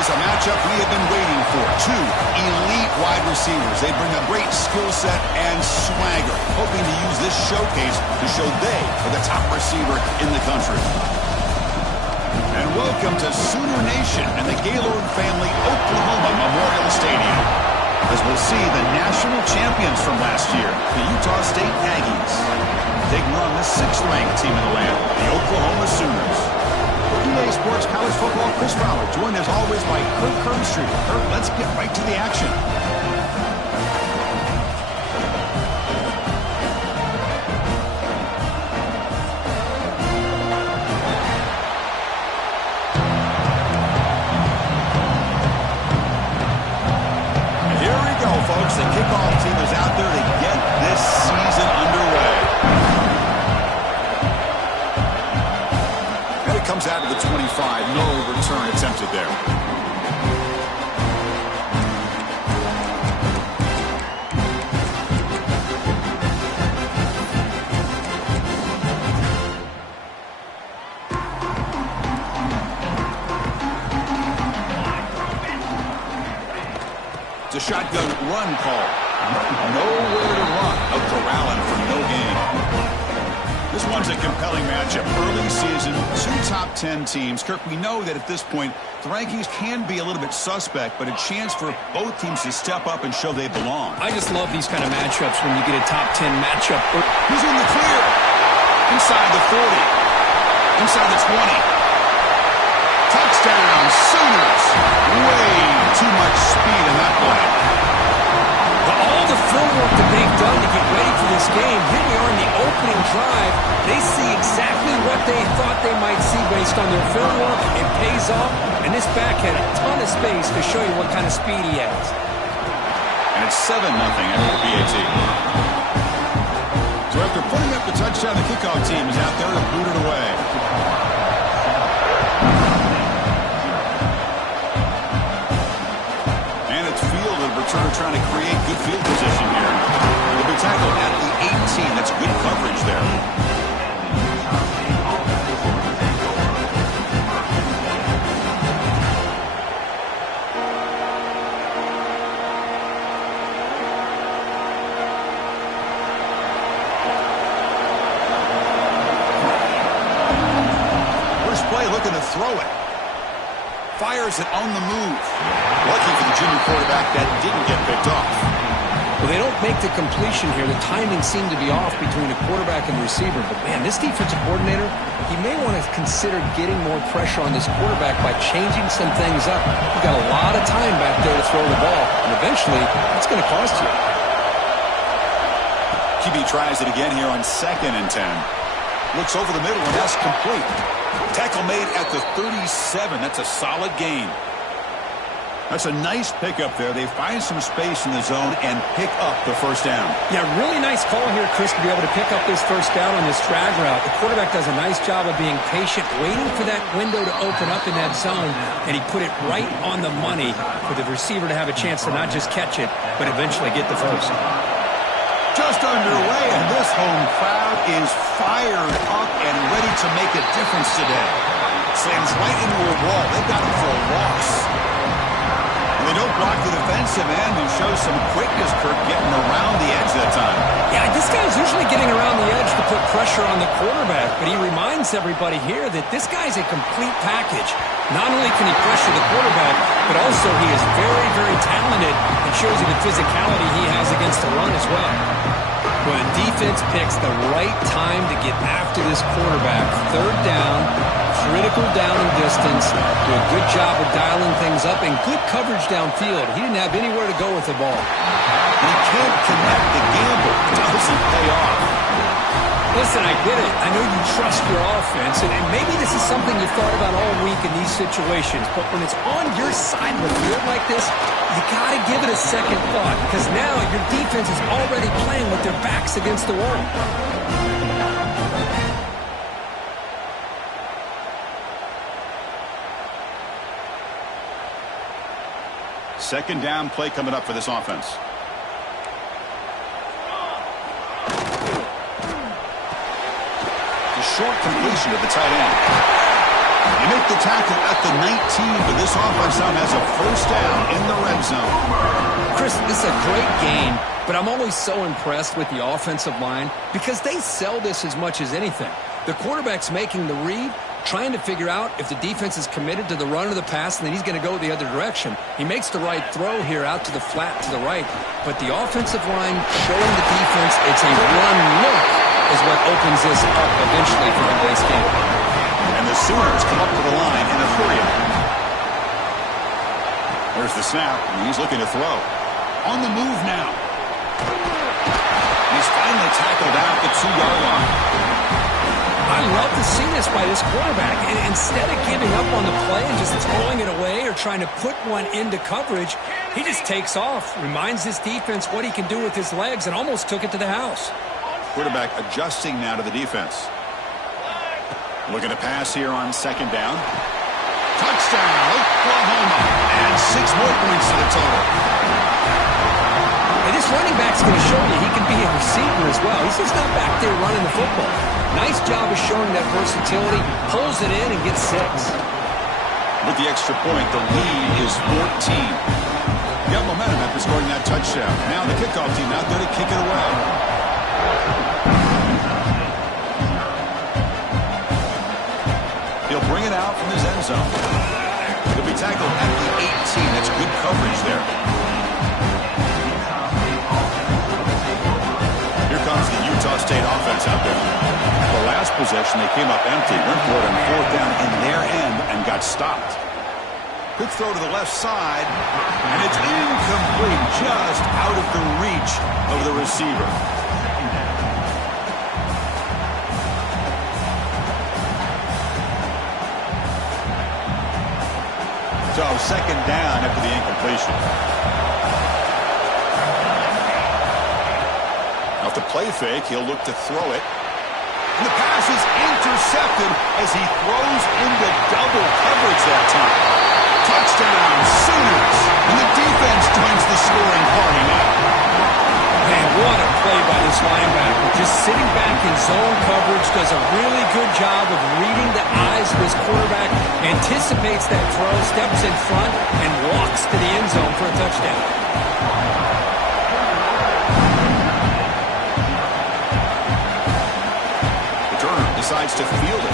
is a matchup we have been waiting for. Two elite wide receivers. They bring a great skill set and swagger, hoping to use this showcase to show they are the top receiver in the country. And welcome to Sooner Nation and the Gaylord Family Oklahoma Memorial Stadium, as we'll see the national champions from last year, the Utah State Aggies, taking on the 6th-ranked team in the land, the Oklahoma Sooners. EA Sports College Football, Chris Fowler, joined as always by Kirk Kernstreet. Kirk, let's get right to the action. Here we go, folks. The kickoff team is out there to get this season underway. Comes out of the 25. No return attempted there. It's a shotgun run call. Nowhere to run. Out corralling for no gain. This one's a compelling matchup. Early season, two top 10 teams. Kirk, we know that at this point, the rankings can be a little bit suspect, but a chance for both teams to step up and show they belong. I just love these kind of matchups when you get a top 10 matchup. He's in the clear. Inside the 40. Inside the 20. Touchdown, Sooners. Way too much speed in that play. All the film work that they've done to get ready for this game, here we are in the opening drive. They see exactly what they thought they might see based on their film work. It pays off, and this back had a ton of space to show you what kind of speed he has. And it's 7-0 after the PAT. So after putting up the touchdown, the kickoff team is out there to boot it away. Returner trying to create good field position here. They'll be tackled at the 18. That's good coverage there. First play looking to throw it. Fires it on the move. Lucky for the junior quarterback that didn't get picked off. Well, they don't make the completion here. The timing seemed to be off between the quarterback and the receiver. But, man, this defensive coordinator, he may want to consider getting more pressure on this quarterback by changing some things up. You've got a lot of time back there to throw the ball, and eventually it's going to cost you. QB tries it again here on 2nd and 10. Looks over the middle, and that's complete. Tackle made at the 37. That's a solid gain. That's a nice pickup there. They find some space in the zone and pick up the first down. Yeah, really nice call here, Chris, to be able to pick up this first down on this drag route. The quarterback does a nice job of being patient, waiting for that window to open up in that zone, and he put it right on the money for the receiver to have a chance to not just catch it, but eventually get the first. Just underway, and this home crowd is fired up and ready to make a difference today. Slams right into a wall. They've got him for a loss. They don't block the defensive end and show some quickness, Kirk, getting around the edge that time. Yeah, this guy's usually getting around the edge to put pressure on the quarterback, but he reminds everybody here that this guy's a complete package. Not only can he pressure the quarterback, but also he is very, very talented and shows you the physicality he has against the run as well. Well, the defense picks the right time to get after this quarterback. 3rd down, critical down and distance. Do a good job of dialing things up and good coverage downfield. He didn't have anywhere to go with the ball. He can't connect. The gamble doesn't pay off. Listen, I get it. I know you trust your offense, and maybe this is something you thought about all week in these situations, but when it's on your side of the field like this, you got to give it a second thought, because now your defense is already playing with their backs against the wall. Second down play coming up for this offense. A short completion to the tight end. They make the tackle at the 19, but this offense now has a first down in the red zone. Chris, this is a great game, but I'm always so impressed with the offensive line because they sell this as much as anything. The quarterback's making the read, trying to figure out if the defense is committed to the run or the pass, and then he's going to go the other direction. He makes the right throw here out to the flat to the right, but the offensive line showing the defense it's a run look is what opens this up eventually for the base game. And the Sooners come up to the line in a hurry. There's the snap, and he's looking to throw. On the move now. He's finally tackled out at the 2-yard line. I love to see this by this quarterback. And instead of giving up on the play and just throwing it away or trying to put one into coverage, he just takes off, reminds this defense what he can do with his legs, and almost took it to the house. Quarterback adjusting now to the defense. Looking to pass here on second down. Touchdown, Oklahoma. And 6 more points to the total. And this running back's going to show you he can be a receiver as well. He's just not back there running the football. Nice job of showing that versatility. Pulls it in and gets 6. With the extra point, the lead is 14. Got momentum after scoring that touchdown. Now the kickoff team out there to kick it away. He'll bring it out from his end zone. He'll be tackled at the 18. That's good coverage there. Here comes the Utah State offense out there. The last possession, they came up empty, went for it on 4th down in their end and got stopped. Quick throw to the left side, and it's incomplete, just out of the reach of the receiver. So second down after the incompletion. Off the play fake, he'll look to throw it. And the pass is intercepted as he throws into double coverage that time. Touchdown, Sooners. And the defense joins the scoring party now. Man, what a play by this linebacker. Just sitting back in zone coverage, does a really good job of reading the eyes of his quarterback, anticipates that throw, steps in front, and walks to the end zone for a touchdown. Decides to field it.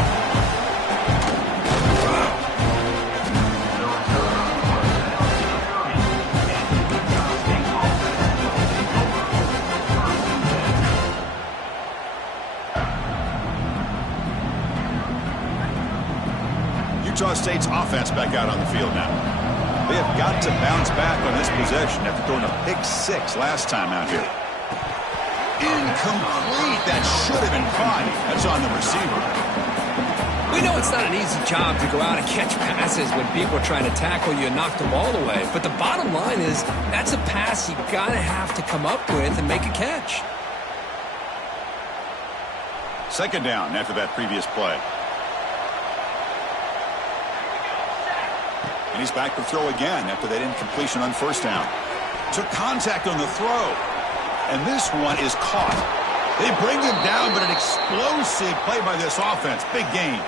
Utah State's offense back out on the field now. They have got to bounce back on this possession after throwing a pick 6 last time out here. Incomplete. That should have been caught. That's on the receiver. We know it's not an easy job to go out and catch passes when people are trying to tackle you and knock the ball away. But the bottom line is that's a pass you got to have to come up with and make a catch. Second down after that previous play. And he's back to throw again after that incompletion on first down. Took contact on the throw. And this one is caught. They bring him down, but an explosive play by this offense. Big gain.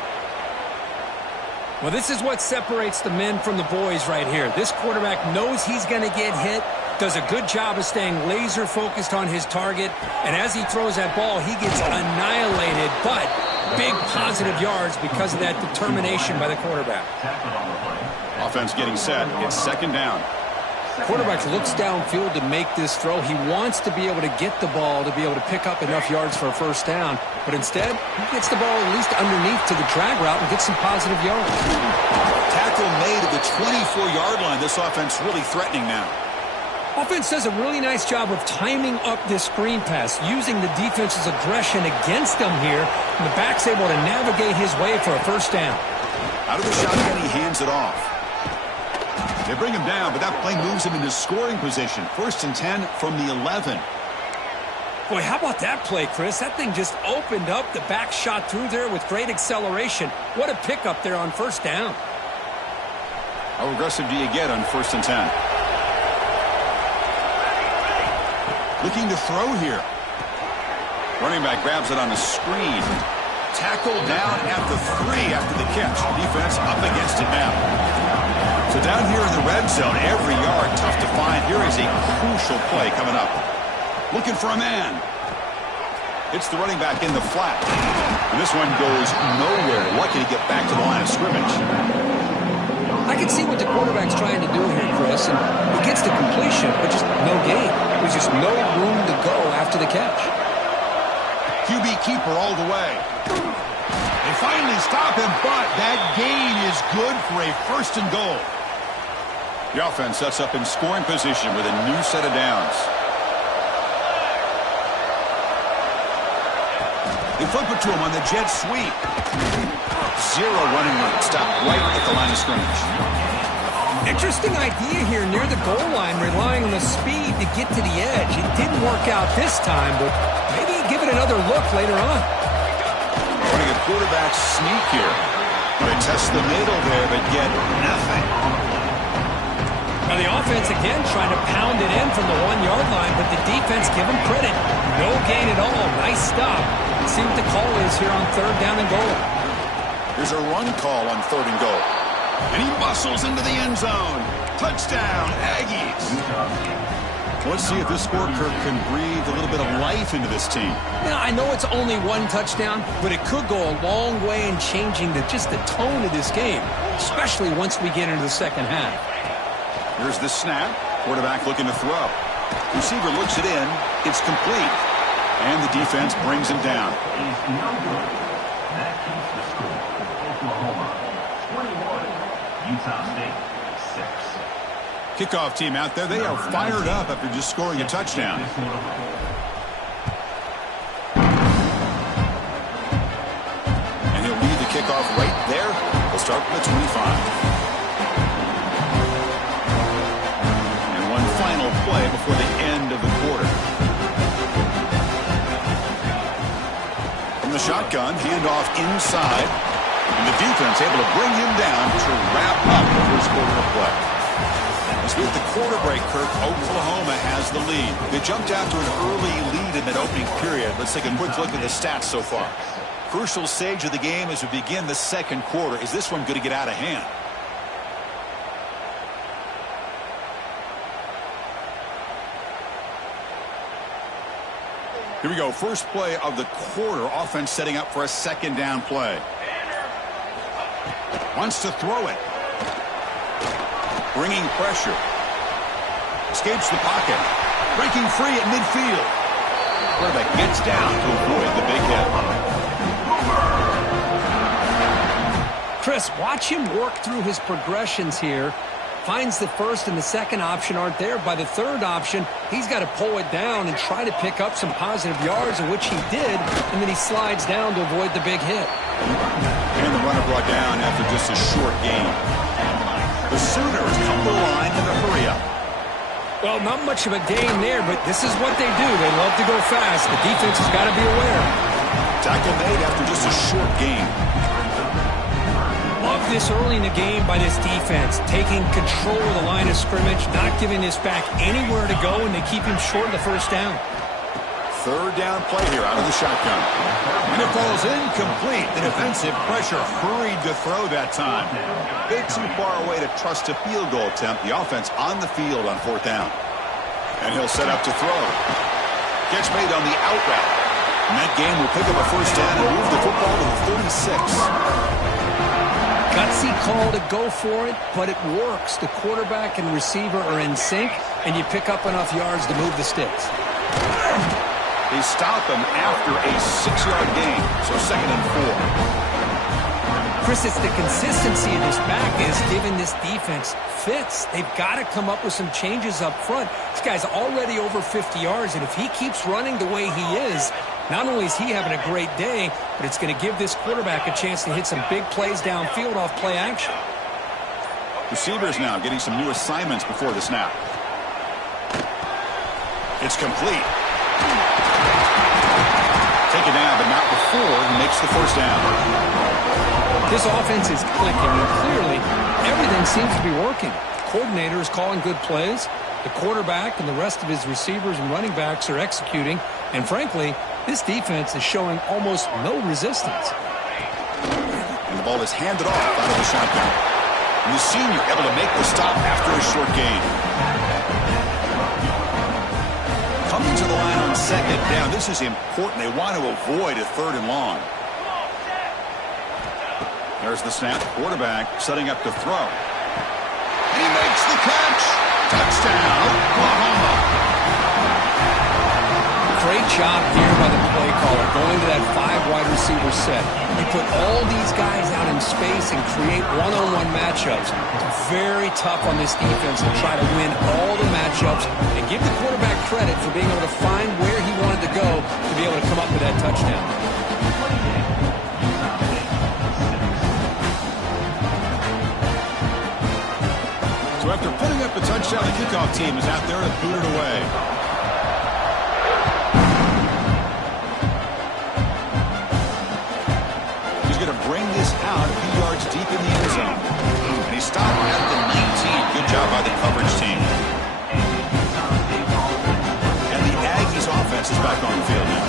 Well, this is what separates the men from the boys right here. This quarterback knows he's going to get hit, does a good job of staying laser focused on his target, and as he throws that ball, he gets annihilated, but big positive yards because of that determination by the quarterback. Offense getting set. It's second down. Quarterback looks downfield to make this throw. He wants to be able to get the ball to be able to pick up enough yards for a first down. But instead, he gets the ball at least underneath to the drag route and gets some positive yards. Tackle made at the 24-yard line. This offense really threatening now. Offense does a really nice job of timing up this screen pass, using the defense's aggression against them here. And the back's able to navigate his way for a first down. Out of the shotgun, he hands it off. They bring him down, but that play moves him into scoring position. 1st and 10 from the 11. Boy, how about that play, Chris? That thing just opened up. The back shot through there with great acceleration. What a pickup there on first down. How aggressive do you get on 1st and 10? Looking to throw here. Running back grabs it on the screen. Tackled down at the 3 after the catch. Defense up against it now. So down here in the red zone, every yard tough to find. Here is a crucial play coming up. Looking for a man. It's the running back in the flat. And this one goes nowhere. Lucky to get back to the line of scrimmage. I can see what the quarterback's trying to do here, Chris, and he gets the completion, but just no gain. There's just no room to go after the catch. QB keeper all the way. They finally stop him, but that gain is good for a 1st and goal. The offense sets up in scoring position with a new set of downs. They flip it to him on the jet sweep. 0 running room. Stop right at the line of scrimmage. Interesting idea here near the goal line, relying on the speed to get to the edge. It didn't work out this time, but maybe give it another look later on. Running a quarterback sneak here. They test the middle there, but get nothing. Now the offense again trying to pound it in from the 1-yard line, but the defense give them credit. No gain at all. Nice stop. Let's see what the call is here on 3rd down and goal. There's a run call on 3rd and goal. And he muscles into the end zone. Touchdown, Aggies. Let's see if this score can breathe a little bit of life into this team. Now, I know it's only 1 touchdown, but it could go a long way in changing just the tone of this game, especially once we get into the second half. Here's the snap. Quarterback looking to throw. Receiver looks it in. It's complete. And the defense brings him down. Utah State, 6. Kickoff team out there. They are fired up after just scoring a touchdown. And he'll lead the kickoff right there. We'll start from the 25. And one final play before the end of the quarter. From the shotgun, handoff inside. And the defense able to bring him down to wrap up the first quarter of play. As with the quarter break, Kirk, Oklahoma has the lead. They jumped out to an early lead in that opening period. Let's take a quick look at the stats so far. Crucial stage of the game as we begin the second quarter. Is this one going to get out of hand? Here we go. First play of the quarter. Offense setting up for a 2nd down play. Wants to throw it. Bringing pressure. Escapes the pocket. Breaking free at midfield. Quarterback gets down to avoid the big hit. Chris, watch him work through his progressions here. Finds the 1st and the 2nd option aren't there. By the 3rd option, he's got to pull it down and try to pick up some positive yards, in which he did, and then he slides down to avoid the big hit. And the runner brought down after just a short gain. The Sooners come to the line in a hurry up. Well, not much of a gain there, but this is what they do. They love to go fast. The defense has got to be aware. Tackle made after just a short gain. Love this early in the game by this defense, taking control of the line of scrimmage, not giving this back anywhere to go, and they keep him short of the 1st down. 3rd down play here out of the shotgun. And it falls incomplete. The defensive pressure hurried to throw that time. Bit too far away to trust a field goal attempt. The offense on the field on 4th down. And he'll set up to throw. Catch made on the out route. And that game will pick up a 1st down and move the football to the 36. Gutsy call to go for it, but it works. The quarterback and receiver are in sync, and you pick up enough yards to move the sticks. They stop him after a 6-yard gain, so 2nd and 4. Chris, it's the consistency of this back that is giving this defense fits. They've got to come up with some changes up front. This guy's already over 50 yards, and if he keeps running the way he is, not only is he having a great day, but it's going to give this quarterback a chance to hit some big plays downfield off play action. Receivers now getting some new assignments before the snap. It's complete. Taken down, but not before he makes the 1st down. This offense is clicking, and clearly everything seems to be working. The coordinator is calling good plays. The quarterback and the rest of his receivers and running backs are executing. And frankly, This defense is showing almost no resistance. And the ball is handed off out of the shotgun. And the senior able to make the stop after a short gain. Coming to the line on second down. This is important. They want to avoid a 3rd and long. There's the snap. Quarterback setting up to throw. And he makes the catch. Touchdown, Oklahoma. Great job here by the play caller going to that 5 wide receiver set. You put all these guys out in space and create one-on-one matchups. Very tough on this defense to try to win all the matchups and give the quarterback credit for being able to find where he wanted to go to be able to come up with that touchdown. So after putting up the touchdown, the kickoff team is out there to boot it away. Going to bring this out a few yards deep in the end zone. And he stopped at the 19. Good job by the coverage team. And the Aggies offense is back on the field now.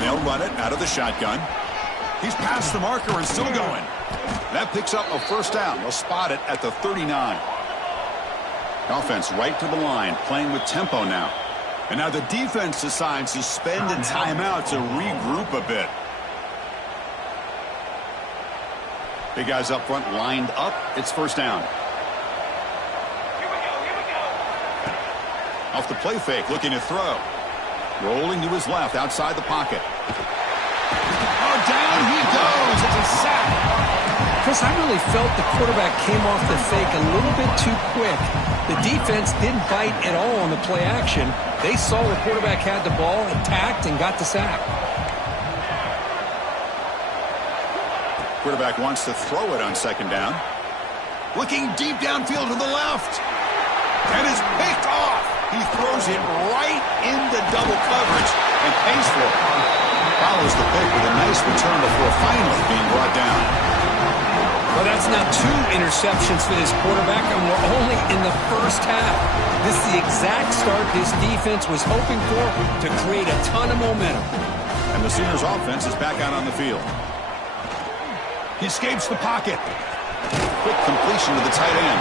They'll run it out of the shotgun. He's past the marker and still going. That picks up a 1st down. They'll spot it at the 39. Offense right to the line, playing with tempo now. And now the defense decides to spend a timeout to regroup a bit. Big guys up front lined up. It's 1st down. Off the play fake, looking to throw. Rolling to his left, outside the pocket. Oh, down he goes. It's a sack. Chris, I really felt the quarterback came off the fake a little bit too quick. The defense didn't bite at all on the play action. They saw the quarterback had the ball, attacked, and got the sack. Quarterback wants to throw it on 2nd down. Looking deep downfield to the left. And is picked off. He throws it right into double coverage and pays for it. Follows the pick with a nice return before finally being brought down. Well, that's now 2 interceptions for this quarterback, and we're only in the 1st half. This is the exact start this defense was hoping for to create a ton of momentum. And the Sooners offense is back out on the field. He escapes the pocket. Quick completion to the tight end.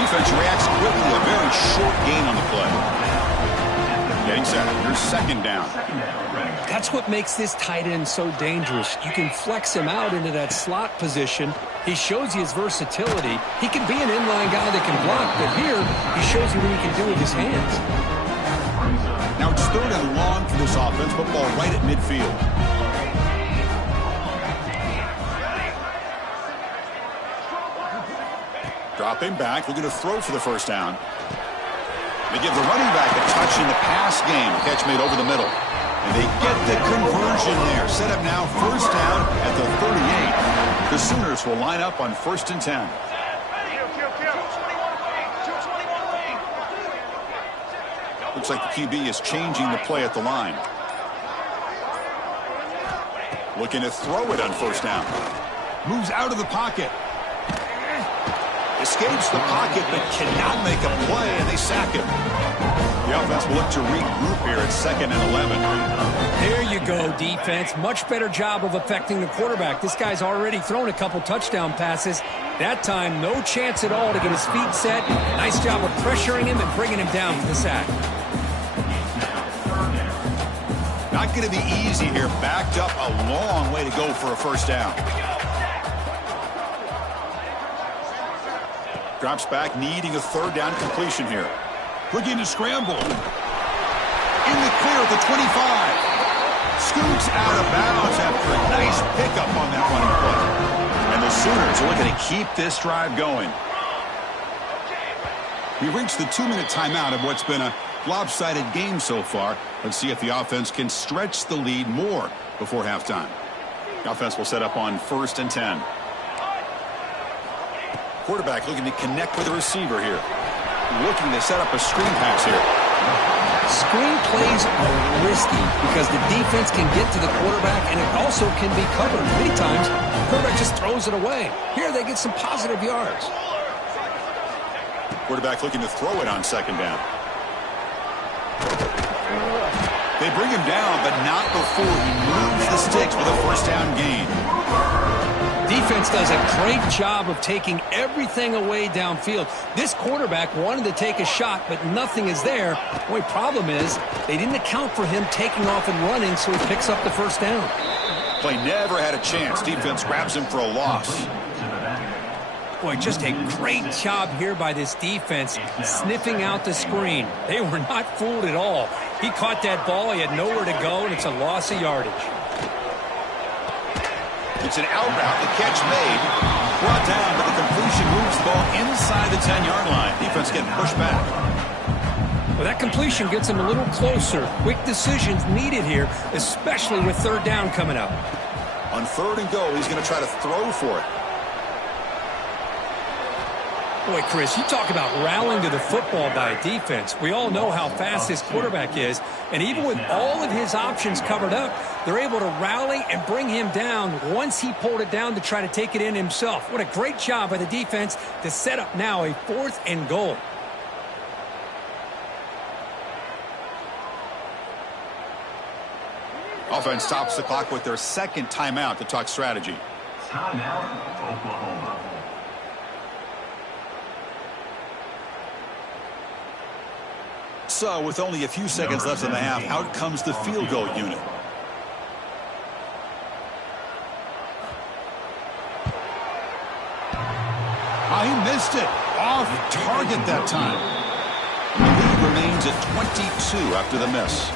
Defense reacts quickly, a very short gain on the play. Getting set. Here's 2nd down. That's what makes this tight end so dangerous. You can flex him out into that slot position. He shows you his versatility. He can be an inline guy that can block, but here he shows you what he can do with his hands. Now it's 3rd and long for this offense. Football right at midfield. Dropping back, looking to throw for the 1st down. They give the running back a touch in the pass game. Catch made over the middle. And they get the conversion there. Set up now 1st down at the 38. The Sooners will line up on 1st and 10. Looks like the QB is changing the play at the line. Looking to throw it on 1st down. Moves out of the pocket. Escapes the pocket but cannot make a play, and they sack him. The offense will look to regroup here at 2nd and 11. There you go, defense. Much better job of affecting the quarterback. This guy's already thrown a couple touchdown passes. That time, no chance at all to get his feet set. Nice job of pressuring him and bringing him down for the sack. Not going to be easy here. Backed up a long way to go for a 1st down. Drops back, needing a 3rd down completion here. Looking to scramble. In the clear at the 25. Scoots out of bounds after a nice pickup on that running play. And the Sooners are looking to keep this drive going. We reached the 2-minute timeout of what's been a lopsided game so far. Let's see if the offense can stretch the lead more before halftime. The offense will set up on 1st and 10. Quarterback looking to connect with the receiver here. Looking to set up a screen pass here. Screen plays are risky because the defense can get to the quarterback, and it also can be covered. Many times, the quarterback just throws it away. Here, they get some positive yards. Quarterback looking to throw it on second down. They bring him down, but not before he moves the sticks for the first down gain. Defense does a great job of taking everything away downfield. This quarterback wanted to take a shot, but nothing is there. The only problem is they didn't account for him taking off and running, so he picks up the first down. Play never had a chance. Defense grabs him for a loss. Boy, just a great job here by this defense, sniffing out the screen. They were not fooled at all. He caught that ball, he had nowhere to go, and it's a loss of yardage. It's an out route, the catch made. Brought down, but the completion moves the ball inside the 10-yard line. Defense getting pushed back. Well, that completion gets him a little closer. Quick decisions needed here, especially with third down coming up. On third and goal, he's going to try to throw for it. Boy, Chris, you talk about rallying to the football by defense. We all know how fast this quarterback is, and even with all of his options covered up, they're able to rally and bring him down once he pulled it down to try to take it in himself. What a great job by the defense to set up now a 4th and goal. Offense stops the clock with their second timeout to talk strategy. Timeout, Oklahoma. So, with only a few seconds left in the half, out comes the field goal unit. He missed it. Off target that time. The lead remains at 22 after the miss.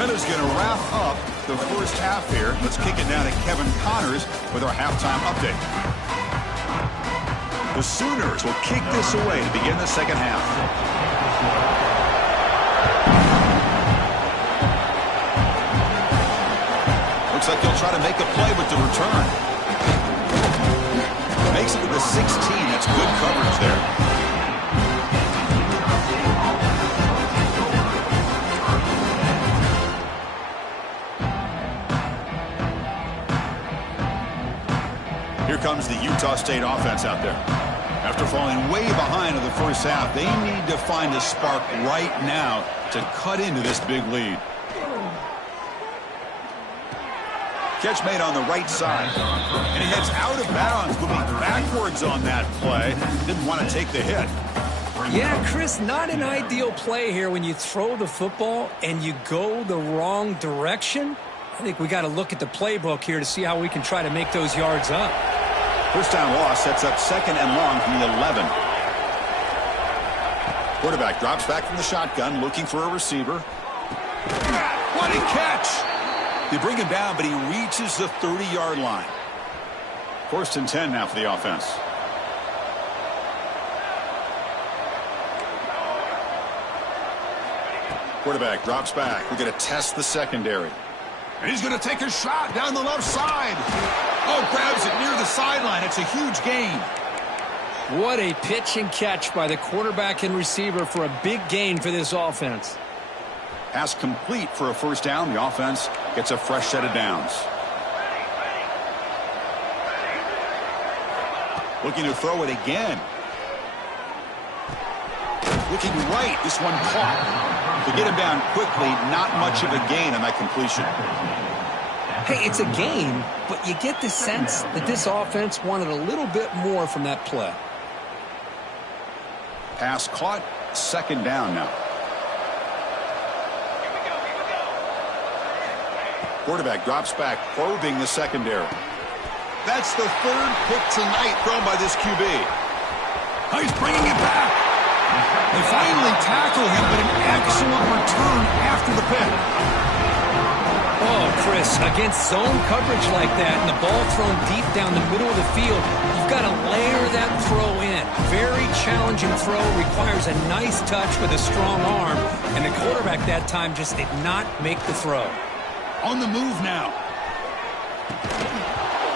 Miller's going to wrap up the first half here. Let's kick it down to Kevin Connors with our halftime update. The Sooners will kick this away to begin the second half. Looks like he'll try to make a play with the return. Makes it to the 16. That's good coverage there. Here comes the Utah State offense out there. After falling way behind in the first half, they need to find a spark right now to cut into this big lead. Catch made on the right side. And he heads out of bounds, moving backwards on that play. Didn't want to take the hit. Yeah, Chris, not an ideal play here when you throw the football and you go the wrong direction. I think we got to look at the playbook here to see how we can try to make those yards up. First down loss sets up second and long from the 11. Quarterback drops back from the shotgun, looking for a receiver. What a catch! They bring him down, but he reaches the 30-yard line. First and 10 now for the offense. Quarterback drops back. We're going to test the secondary. And he's going to take a shot down the left side. Oh, grabs it near the sideline. It's a huge gain. What a pitch and catch by the quarterback and receiver for a big gain for this offense. Pass complete for a first down. The offense gets a fresh set of downs. Looking to throw it again. Looking right. This one caught. To get him down quickly, not much of a gain on that completion. Hey, it's a gain, but you get the sense that this offense wanted a little bit more from that play. Pass caught. Second down now. Quarterback drops back, probing the secondary. That's the third pick tonight thrown by this QB. Oh, he's bringing it back. They finally tackle him, but an excellent return after the pick. Oh, Chris, against zone coverage like that and the ball thrown deep down the middle of the field, you've got to layer that throw in. Very challenging throw, requires a nice touch with a strong arm, and the quarterback that time just did not make the throw. On the move now.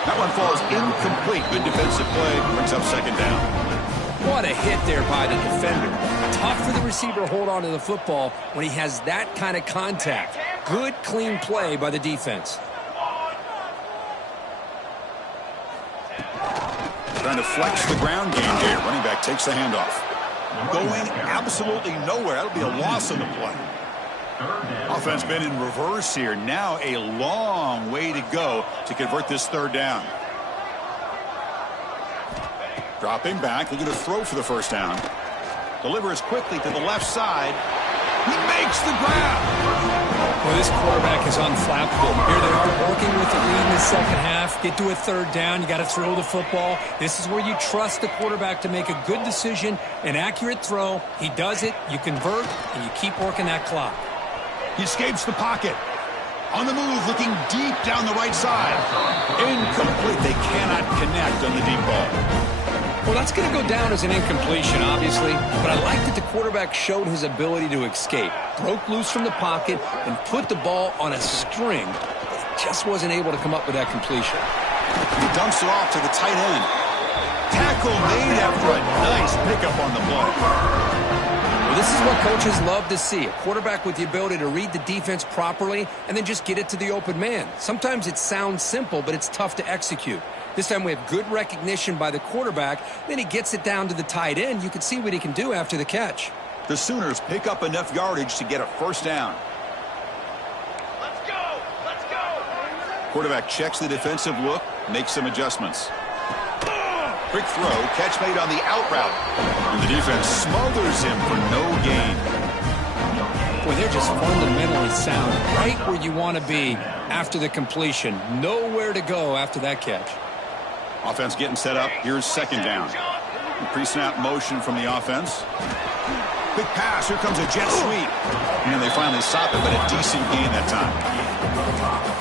That one falls incomplete. Good defensive play. Brings up second down. What a hit there by the defender. Tough for the receiver to hold on to the football when he has that kind of contact. Good, clean play by the defense. Trying to flex the ground game here. Running back takes the handoff. Going absolutely nowhere. That'll be a loss on the play. Offense been in reverse here. Now a long way to go to convert this third down. Dropping back, looking to throw for the first down. Delivers quickly to the left side. He makes the grab. Well, this quarterback is unflappable. Here they are working with the lead in the second half. Get to a third down. You got to throw the football. This is where you trust the quarterback to make a good decision, an accurate throw. He does it, you convert, and you keep working that clock. He escapes the pocket. On the move, looking deep down the right side. Incomplete. They cannot connect on the deep ball. Well, that's going to go down as an incompletion, obviously, but I like that the quarterback showed his ability to escape. Broke loose from the pocket and put the ball on a string, but he just wasn't able to come up with that completion. He dumps it off to the tight end. Tackle made after a nice pickup on the play. Well, this is what coaches love to see, a quarterback with the ability to read the defense properly and then just get it to the open man. Sometimes it sounds simple, but it's tough to execute. This time we have good recognition by the quarterback. Then he gets it down to the tight end. You can see what he can do after the catch. The Sooners pick up enough yardage to get a first down. Let's go! Let's go! Quarterback checks the defensive look, makes some adjustments. Quick throw, catch made on the out route. And the defense smothers him for no gain. Boy, they're just fundamentally sound, right where you want to be after the completion. Nowhere to go after that catch. Offense getting set up. Here's second down. Pre-snap motion from the offense. Quick pass. Here comes a jet sweep. And they finally stop it, but a decent gain that time.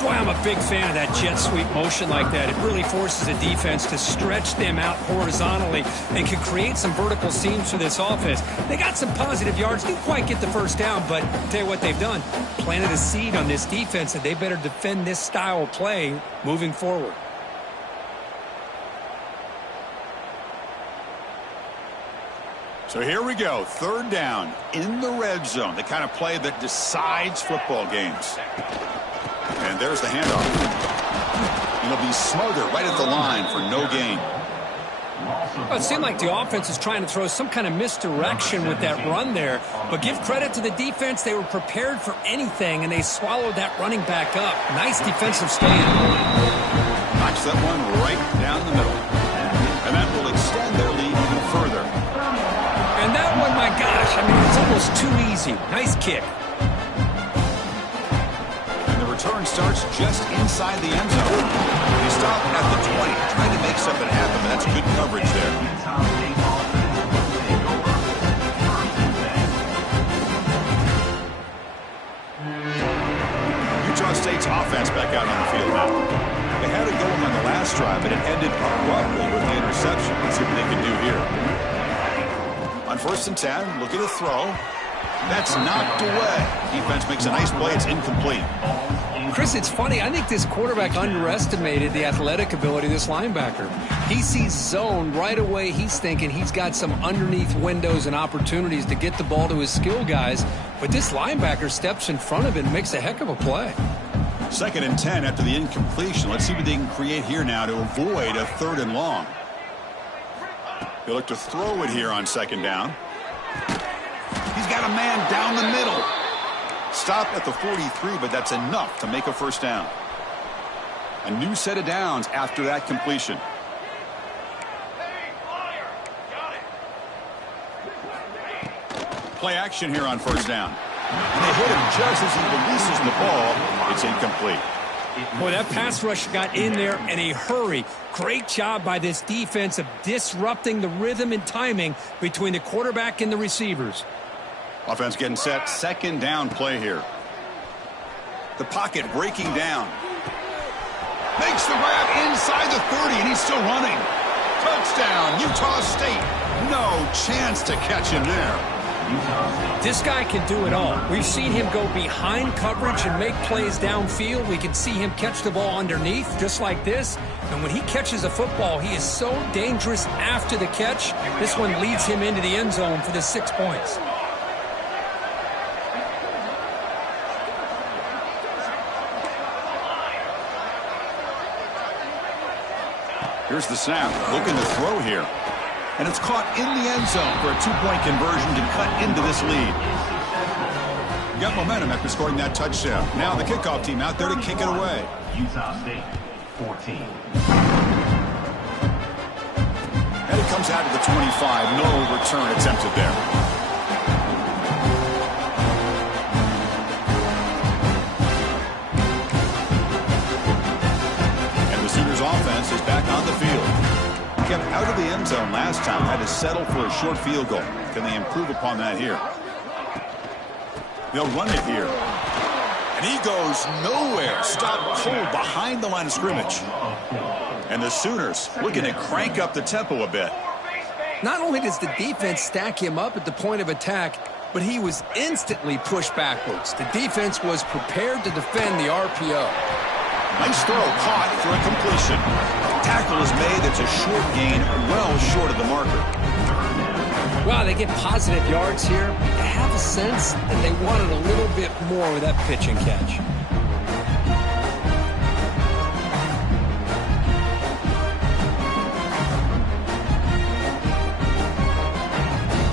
Boy, I'm a big fan of that jet sweep motion like that. It really forces a defense to stretch them out horizontally and can create some vertical seams for this offense. They got some positive yards. Didn't quite get the first down, but I'll tell you what they've done. Planted a seed on this defense, and they better defend this style of play moving forward. So here we go. Third down in the red zone. The kind of play that decides football games. And there's the handoff. It'll be smothered right at the line for no gain. Well, it seemed like the offense is trying to throw some kind of misdirection with that run there. But give credit to the defense. They were prepared for anything, and they swallowed that running back up. Nice defensive stand. Knocks that one right down the middle. And that will extend their lead even further. And that one, my gosh, I mean, it's almost too easy. Nice kick. And the return starts just inside the end zone. They stop at the 20, trying to make something happen, but that's good coverage there. Utah State's offense back out on the field now. They had it going on the last drive, but it ended abruptly with the interception. Let's see what they can do here. On 1st and 10, look at the throw. That's knocked away. Defense makes a nice play. It's incomplete. Chris, it's funny. I think this quarterback underestimated the athletic ability of this linebacker. He sees zone right away. He's thinking he's got some underneath windows and opportunities to get the ball to his skill guys. But this linebacker steps in front of it and makes a heck of a play. 2nd and 10 after the incompletion. Let's see what they can create here now to avoid a 3rd and long. He'll look to throw it here on 2nd down. He's got a man down the middle. Stop at the 43, but that's enough to make a first down. A new set of downs after that completion. Play action here on 1st down. And they hit him just as he releases the ball. It's incomplete. Boy, that pass rush got in there in a hurry. Great job by this defense of disrupting the rhythm and timing between the quarterback and the receivers. Offense getting set. 2nd down play here. The pocket breaking down. Makes the grab inside the 30, and he's still running. Touchdown, Utah State. No chance to catch him there. This guy can do it all. We've seen him go behind coverage and make plays downfield. We can see him catch the ball underneath, just like this. And when he catches a football, he is so dangerous after the catch. This one leads him into the end zone for the 6 points. Here's the snap, looking to throw here. And it's caught in the end zone for a 2-point conversion to cut into this lead. Got momentum after scoring that touchdown. Now the kickoff team out there to kick it away. Utah State, 14. And it comes out to the 25. No return attempted there. Offense is back on the field. Kept out of the end zone last time, had to settle for a short field goal. Can they improve upon that here? They'll run it here. And he goes nowhere. Stopped cold behind the line of scrimmage. And the Sooners looking to crank up the tempo a bit. Not only does the defense stack him up at the point of attack, but he was instantly pushed backwards. The defense was prepared to defend the RPO. Nice throw caught for a completion. Tackle is made. It's a short gain, well short of the marker. Wow, they get positive yards here. I have a sense that they wanted a little bit more with that pitch and catch.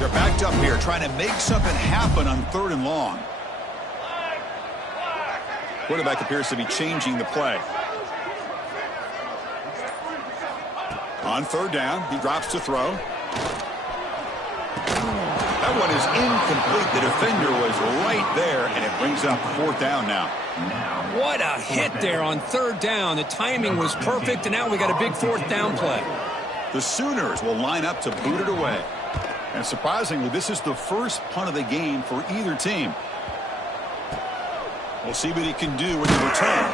They're backed up here, trying to make something happen on 3rd and long. Quarterback appears to be changing the play. On 3rd down, he drops to throw. That one is incomplete. The defender was right there, and it brings up 4th down now. What a hit there on 3rd down. The timing was perfect, and now we got a big 4th down play. The Sooners will line up to boot it away. And surprisingly, this is the first punt of the game for either team. We'll see what he can do with the return.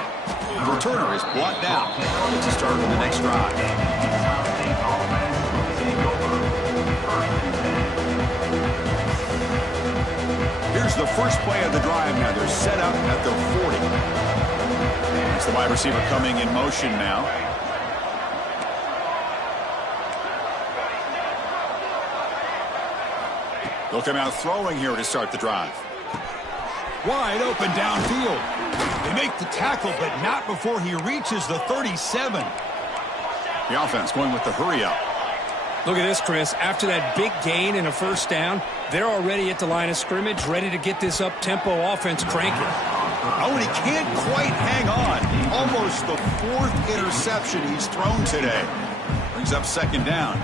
The returner is brought down to start on the next drive. Here's the first play of the drive now. They're set up at their 40. It's the wide receiver coming in motion now. They'll come out throwing here to start the drive. Wide open downfield. They make the tackle, but not before he reaches the 37. The offense going with the hurry up. Look at this, Chris. After that big gain and a 1st down, they're already at the line of scrimmage, ready to get this up-tempo offense cranking. Oh, and he can't quite hang on. Almost the 4th interception he's thrown today. Brings up 2nd down.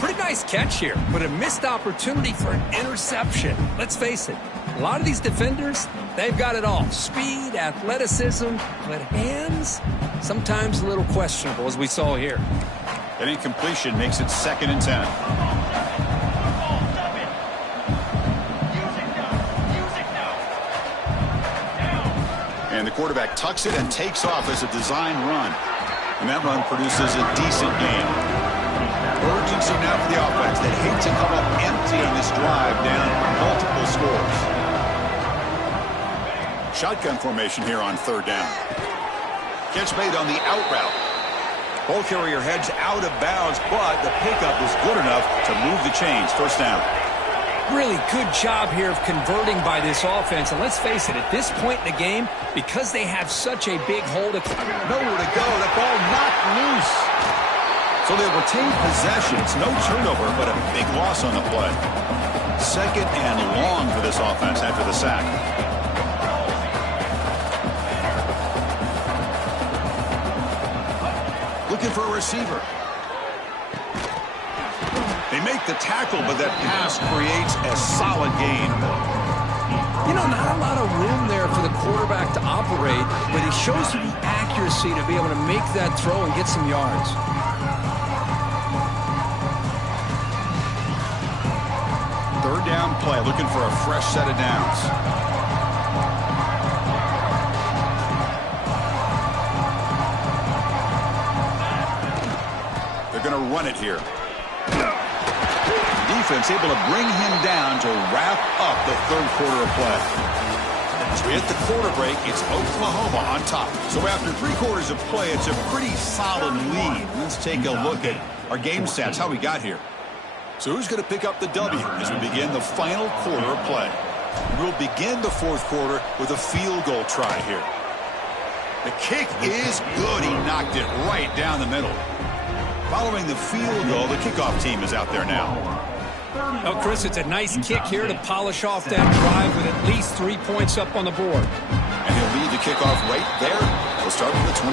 Pretty nice catch here, but a missed opportunity for an interception. Let's face it. A lot of these defenders, they've got it all. Speed, athleticism, but hands, sometimes a little questionable, as we saw here. An incompletion makes it 2nd and 10. And the quarterback tucks it and takes off as a design run. And that run produces a decent gain. Urgency now for the offense. They hate to come up empty on this drive, down multiple scores. Shotgun formation here on 3rd down. Catch made on the out route. Ball carrier heads out of bounds, but the pickup is good enough to move the chains. 1st down. Really good job here of converting by this offense. And let's face it, at this point in the game, because they have such a big hold of nowhere to go, the ball knocked loose. So they retain possession. It's no turnover, but a big loss on the play. 2nd and long for this offense after the sack. Looking for a receiver. They make the tackle, but that pass creates a solid gain. You know, not a lot of room there for the quarterback to operate, but he shows you the accuracy to be able to make that throw and get some yards. Third down play, looking for a fresh set of downs. They're going to run it here. defense able to bring him down to wrap up the third quarter of play. As we hit the quarter break, it's Oklahoma on top. So after 3 quarters of play, it's a pretty solid lead. Let's take a look at our game stats, how we got here. So who's going to pick up the W as we begin the final quarter of play? We'll begin the fourth quarter with a field goal try here. The kick is good. He knocked it right down the middle. Following the field goal, the kickoff team is out there now. Oh, Chris, it's a nice kick here to polish off that drive with at least 3 points up on the board. And he'll lead the kickoff right there. We'll start with the 25.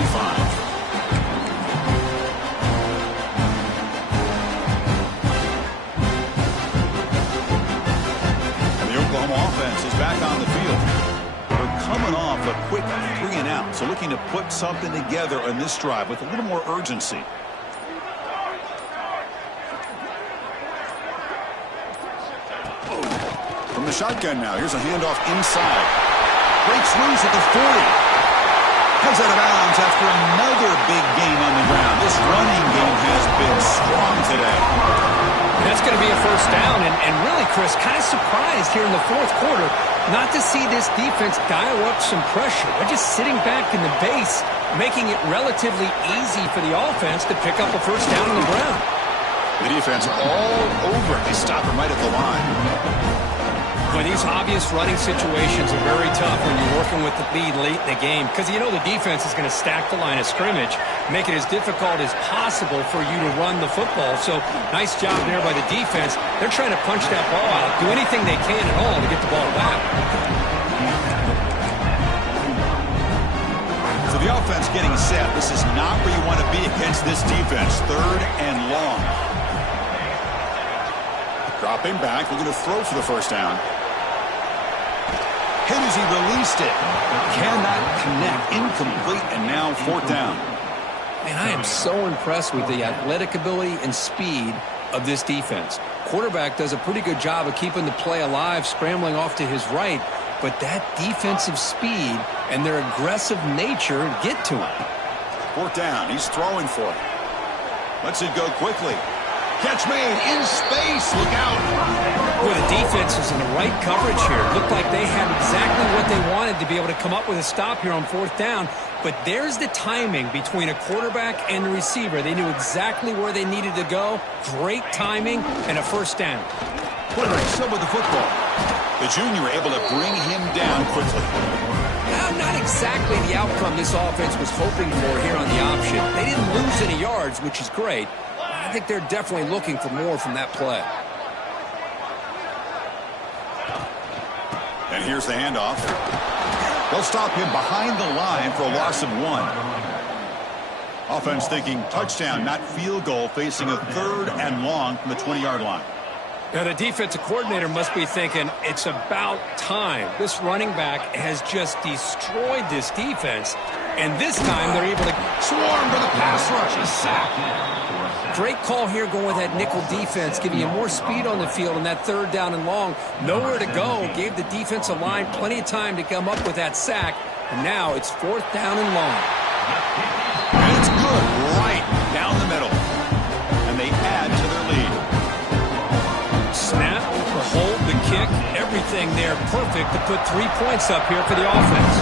Oklahoma offense is back on the field. We're coming off a quick 3 and out, so looking to put something together on this drive with a little more urgency. From the shotgun now, here's a handoff inside. Breaks loose at the 40. Comes out of bounds after another big game on the ground. This running game has been strong today. That's going to be a first down, and really, Chris, kind of surprised here in the fourth quarter not to see this defense dial up some pressure. They're just sitting back in the base, making it relatively easy for the offense to pick up a first down on the ground. The defense all over it. They stop him right at the line. Well, these obvious running situations are very tough when you're working with the lead late in the game because you know the defense is going to stack the line of scrimmage, make it as difficult as possible for you to run the football. So nice job there by the defense. They're trying to punch that ball out, do anything they can at all to get the ball back. So the offense getting set. This is not where you want to be against this defense. 3rd and long. Dropping back, looking to throw for the first down. Hit as he released it. Cannot connect. Incomplete, and now 4th down. Man, I am so impressed with the athletic ability and speed of this defense. Quarterback does a pretty good job of keeping the play alive, scrambling off to his right, but that defensive speed and their aggressive nature get to him. 4th down. He's throwing for it. Lets it go quickly. Catch made in space. Look out. Well, the defense is in the right coverage here. It looked like they had exactly what they wanted to be able to come up with a stop here on 4th down. But there's the timing between a quarterback and the receiver. They knew exactly where they needed to go. Great timing and a first down. Quarterback still with the football. The junior able to bring him down quickly. Not exactly the outcome this offense was hoping for here on the option. They didn't lose any yards, which is great. I think they're definitely looking for more from that play. And here's the handoff. They'll stop him behind the line for a loss of 1. Offense thinking touchdown, not field goal, facing a 3rd and long from the 20-yard line. Now, the defensive coordinator must be thinking, it's about time. This running back has just destroyed this defense, and this time they're able to swarm for the pass rush. A sack. Great call here going with that nickel defense, giving you more speed on the field on that 3rd down and long. Nowhere to go. Gave the defensive line plenty of time to come up with that sack, and now it's 4th down and long. And it's good right down the middle, and they add to their lead. Snap, the hold, the kick, everything there perfect to put 3 points up here for the offense.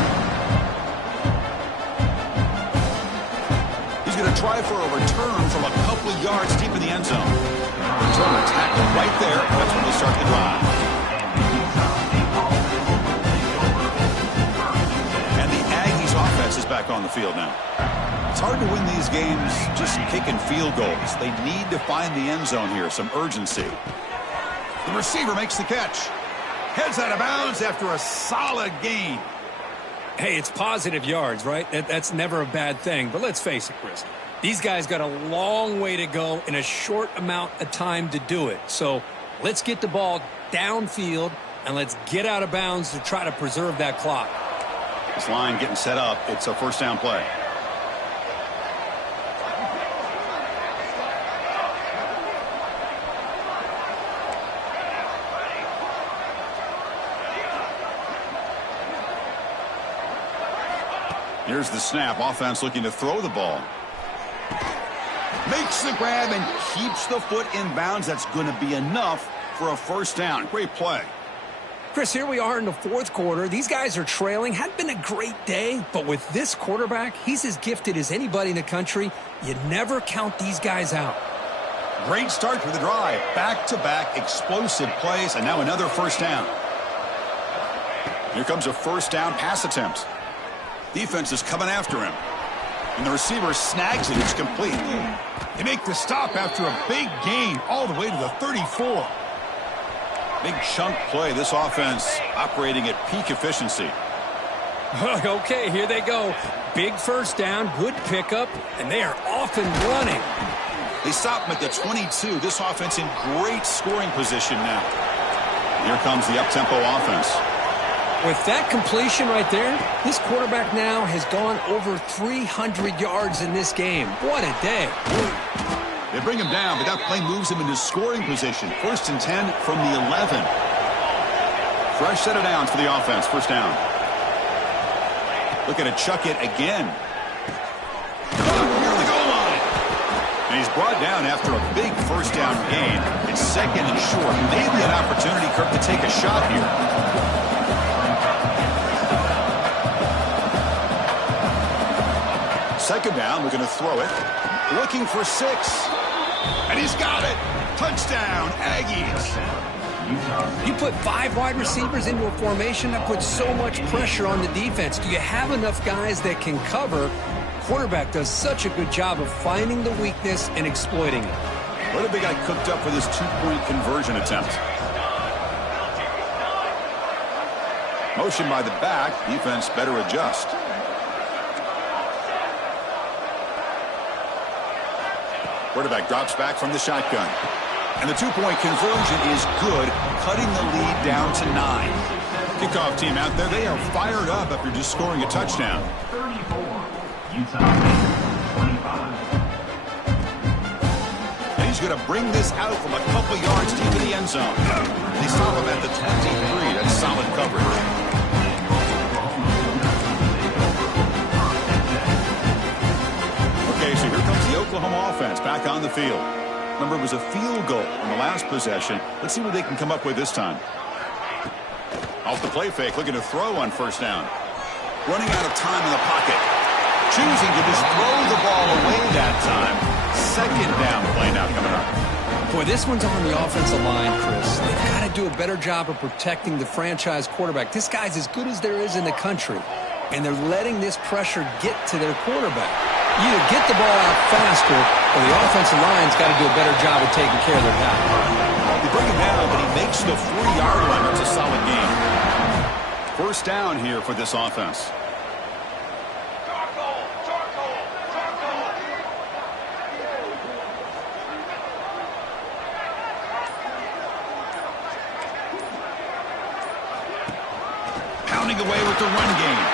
He's going to try for a return from a couple of yards deep in the end zone. Return tackle right there. That's when they start the drive. And the Aggies offense is back on the field now. It's hard to win these games just kicking field goals. They need to find the end zone here, some urgency. The receiver makes the catch. Heads out of bounds after a solid gain. Hey, it's positive yards, right? That's never a bad thing. But let's face it, Chris. These guys got a long way to go in a short amount of time to do it. So let's get the ball downfield and let's get out of bounds to try to preserve that clock. This line getting set up. It's a first down play. Here's the snap. Offense looking to throw the ball. Makes the grab and keeps the foot in bounds. That's going to be enough for a first down. Great play. Chris, here we are in the fourth quarter. These guys are trailing. Had been a great day, but with this quarterback, he's as gifted as anybody in the country. You never count these guys out. Great start for the drive. Back-to-back explosive plays, and now another first down. Here comes a first down pass attempt. Defense is coming after him. And the receiver snags it. It's complete. They make the stop after a big gain all the way to the 34. Big chunk play. This offense operating at peak efficiency. Okay, here they go. Big first down, good pickup, and they are off and running. They stop him at the 22. This offense in great scoring position now. Here comes the up-tempo offense. With that completion right there, this quarterback now has gone over 300 yards in this game. What a day. They bring him down, but that play moves him into scoring position. 1st and 10 from the 11. Fresh set of downs for the offense. First down. Looking to chuck it again. Near the goal line. And he's brought down after a big first down gain. It's 2nd and short. Maybe an opportunity, Kirk, to take a shot here. Second down, looking to throw it. Looking for 6. And he's got it. Touchdown, Aggies. You put 5 wide receivers into a formation that puts so much pressure on the defense. Do you have enough guys that can cover? Quarterback does such a good job of finding the weakness and exploiting it. What have they got cooked up for this 2-point conversion attempt? Motion by the back. Defense better adjust. Quarterback drops back from the shotgun. And the 2-point conversion is good, cutting the lead down to 9. Kickoff team out there, they are fired up after just scoring a touchdown. 34, Utah 25. And he's going to bring this out from a couple yards deep in the end zone. They stop him at the 23. That's solid coverage. Okay, so here comes the Oklahoma offense back on the field. Remember, it was a field goal in the last possession. Let's see what they can come up with this time. Off the play fake, looking to throw on first down. Running out of time in the pocket. Choosing to just throw the ball away that time. Second down play now coming up. Boy, this one's on the offensive line, Chris. They've got to do a better job of protecting the franchise quarterback. This guy's as good as there is in the country, and they're letting this pressure get to their quarterback. You either get the ball out faster, or the offensive line's got to do a better job of taking care of their guy. They bring him down, but he makes the 3-yard line. It's a solid game. First down here for this offense. Pounding away with the run game.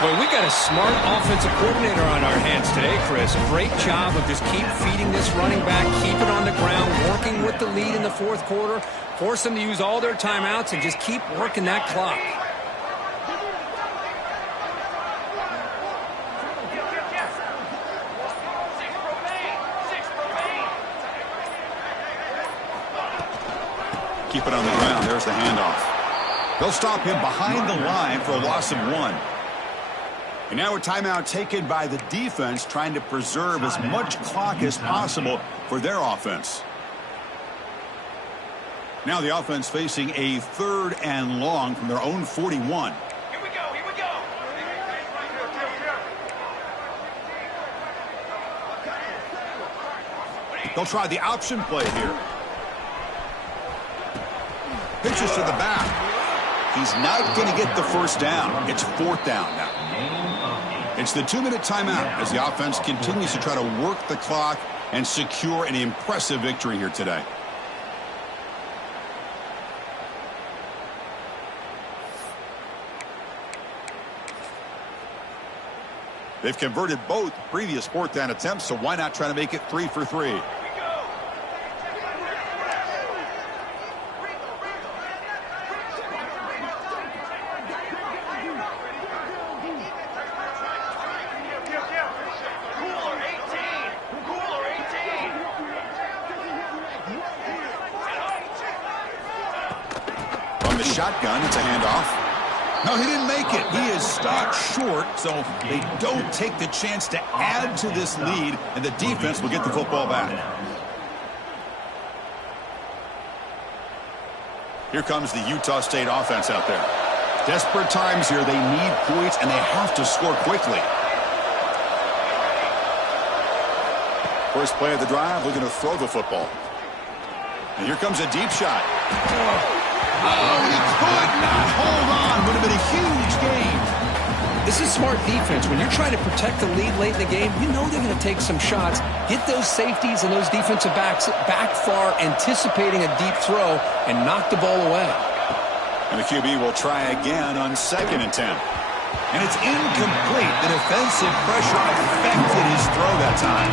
Boy, we got a smart offensive coordinator on our hands today, Chris. Great job of just keep feeding this running back, keep it on the ground, working with the lead in the fourth quarter, force them to use all their timeouts, and just keep working that clock. Keep it on the ground. There's the handoff. They'll stop him behind the line for a loss of 1. And now a timeout taken by the defense, trying to preserve as much clock as possible for their offense. Now the offense facing a 3rd and long from their own 41. Here we go, here we go. They'll try the option play here. Pitches to the back. He's not going to get the first down. It's 4th down now. It's the 2-minute timeout as the offense continues to try to work the clock and secure an impressive victory here today. They've converted both previous 4th down attempts, so why not try to make it 3 for 3? shotgun. It's a handoff. No, he didn't make it. He is stopped short, so they don't take the chance to add to this lead, and the defense will get the football back. Here comes the Utah State offense out there. Desperate times here. They need points, and they have to score quickly. First play of the drive, looking to throw the football. And here comes a deep shot. Oh, he could not hold on. Would have been a huge gain. This is smart defense. When you're trying to protect the lead late in the game, you know they're going to take some shots, get those safeties and those defensive backs back far, anticipating a deep throw, and knock the ball away. And the QB will try again on 2nd and 10. And it's incomplete. The defensive pressure affected his throw that time.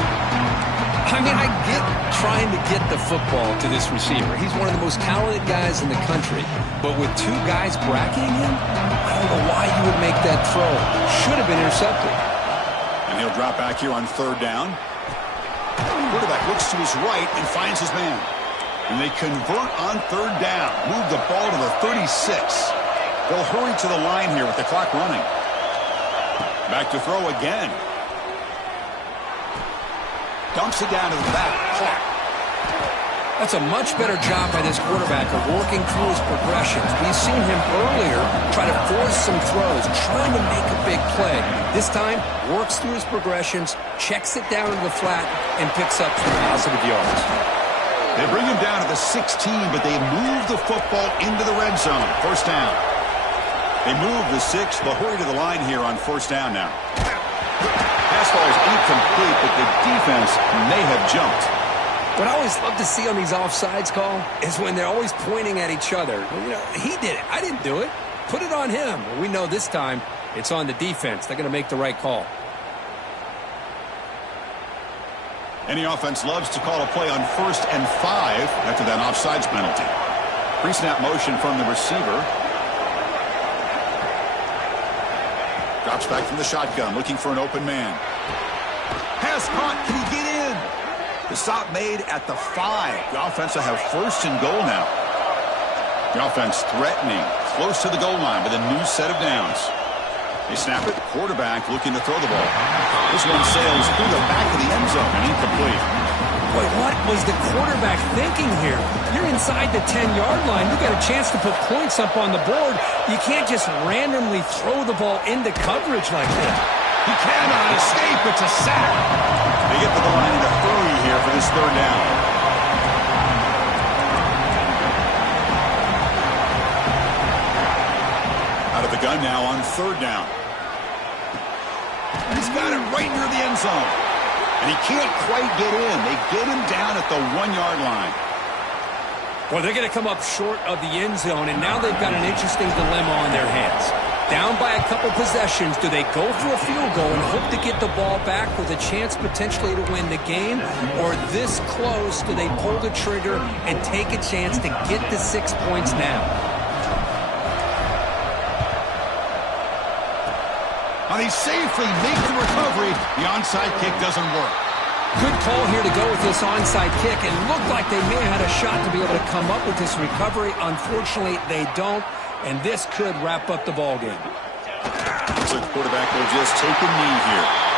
I mean, I get trying to get the football to this receiver. He's one of the most talented guys in the country. But with 2 guys bracketing him, I don't know why you would make that throw. Should have been intercepted. And he'll drop back here on 3rd down. Quarterback looks to his right and finds his man. And they convert on 3rd down. Move the ball to the 36. They'll hurry to the line here with the clock running. Back to throw again. Dumps it down to the back. Clock. That's a much better job by this quarterback of working through his progressions. We've seen him earlier try to force some throws, trying to make a big play. This time, works through his progressions, checks it down to the flat, and picks up some positive yards. They bring him down to the 16, but they move the football into the red zone. 1st down. They move the 6. They'll hurry to the line here on 1st down now. Pass ball is incomplete, but the defense may have jumped. What I always love to see on these offsides call is when they're always pointing at each other. Well, you know, he did it. I didn't do it. Put it on him. Well, we know this time it's on the defense. They're going to make the right call. Any offense loves to call a play on 1st and 5 after that offsides penalty. Pre-snap motion from the receiver. Drops back from the shotgun, looking for an open man. Pass caught. Can he get in? The stop made at the 5. The offense will have 1st and goal now. The offense threatening, close to the goal line with a new set of downs. They snap it. Quarterback looking to throw the ball. This one sails through the back of the end zone and incomplete. Boy, what was the quarterback thinking here? You're inside the 10-yard line. You got a chance to put points up on the board. You can't just randomly throw the ball into coverage like that. He cannot escape. It's a sack. They get to the line in a hurry here for this 3rd down. Out of the gun now on 3rd down. He's got it right near the end zone. And he can't quite get in. They get him down at the 1-yard line. Well, they're going to come up short of the end zone, and now they've got an interesting dilemma on their hands. Down by a couple possessions, do they go for a field goal and hope to get the ball back with a chance potentially to win the game? Or this close, do they pull the trigger and take a chance to get the 6 points now? Now they safely make the recovery. The onside kick doesn't work. Good call here to go with this onside kick. It looked like they may have had a shot to be able to come up with this recovery. Unfortunately, they don't, and this could wrap up the ball game. Looks like the quarterback will just take a knee here.